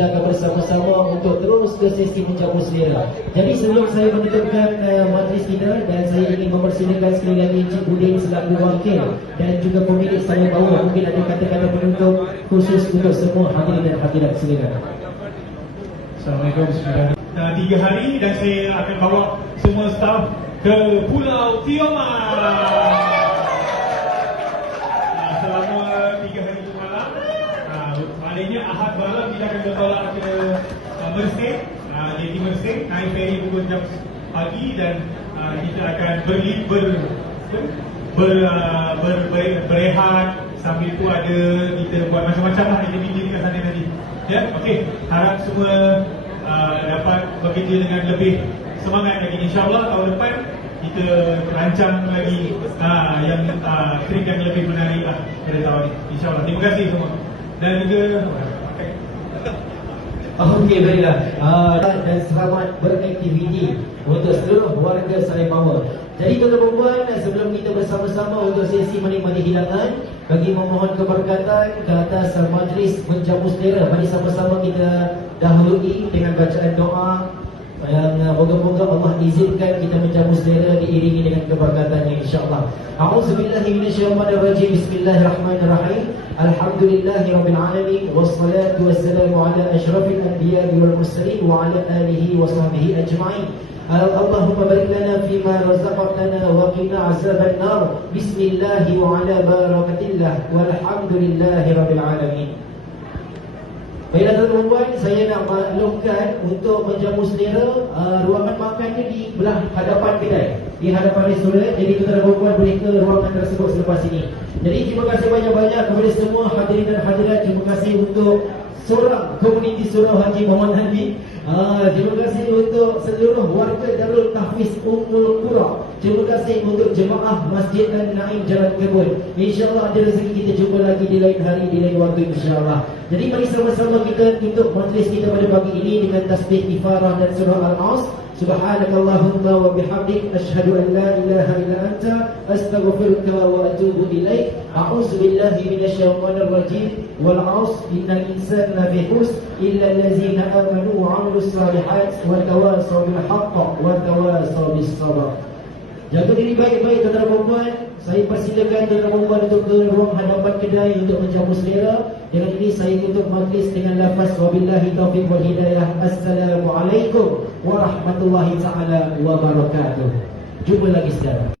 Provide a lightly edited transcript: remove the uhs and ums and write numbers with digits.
kita akan bersama-sama untuk terus ke sesi menjamu selera. Jadi sebelum saya menutupkan majlis kita, dan saya ingin mempersilakan sekali lagi Encik Budin selaku wakil dan juga pemilik saya bawa, mungkin ada kata-kata penutup khusus untuk semua hadirin dan hadirat, silakan. Assalamualaikum. 3 hari dan saya akan bawa semua staf ke Pulau Tioman. Selama 3 hari tu malam, maknanya Ahad malam kita akan bertolak ke Mersing, JT Mersing, naik feri pukul jam pagi, dan kita akan berehat. Sambil tu ada kita buat macam-macam lah aktiviti dekat sana nanti. Ya, okey. Harap semua dapat bekerja dengan lebih semangat lagi. InsyaAllah tahun depan kita rancang lagi yang trik yang lebih menarik lah pada tahun ini. InsyaAllah. Terima kasih semua. Dan juga Okey, baiklah. Dan selamat beraktiviti untuk seluruh warga Sarawak. Jadi tuan-tuan dan puan, sebelum kita bersama-sama untuk sesi menikmati hidangan, bagi memohon keberkatan ke atas majlis menjamu selera, mari sama-sama kita dahului dengan bacaan doa yang moga-moga Allah izinkan kita menjamu selera diiringi dengan keberkatannya, insya-Allah. A'udzubillahi minasyaitonirrajim. Bismillahirrahmanirrahim. Alhamdulillahirabbil alamin, wassalatu wassalamu ala asyrafil anbiya'i wal mursalin wa ala alihi wa sahbihi ajma'in. Allahumma barik lana fima razaqtana wa qina azaban nar. Bismillah wa ala barakatillah walhamdulillahirabbil alamin. Baiklah tuan-tuan dan puan, saya nak maklumkan untuk menjamu selera, ruangan makannya di belah hadapan kedai, di hadapan restoran. Jadi tuan-tuan dan puan boleh ke ruangan tersebut selepas ini. Jadi terima kasih banyak-banyak kepada semua hadirin dan hadirat. Terima kasih untuk seorang komuniti Surau Haji Muhammad Hanbi. Terima kasih untuk seluruh warga Darul Tahfiz Ummul Qura. Terima kasih untuk jemaah Masjid An-Naim Jalan Kebun. InsyaAllah ada rezeki kita jumpa lagi di lain hari, di lain waktu, insyaAllah. Jadi mari sama-sama kita tutup majlis kita pada pagi ini dengan tasbih ifarah dan surah Al-As. Subhanakallahumma wa bihamdik, asyhadu an la ilaha illa anta, astaghfiruka wa atubu ilaik. A'udzu billahi minasyaitonir rajim. Wal 'asr, innal insana lafi khusr illa allazina amanu wa 'amilus shalihat wa tawasaw bil haqq wa tawasaw bis sabr. Jaga diri baik-baik tuan-tuan dan puan. Saya persilakan tuan-tuan dan puan untuk ke ruang hadapan kedai untuk menjamu selera. Dengan ini saya tutup majlis dengan lafaz wabillahi taufiq wal hidayah. Assalamualaikum warahmatullahi taala wabarakatuh. Jumpa lagi sekarang.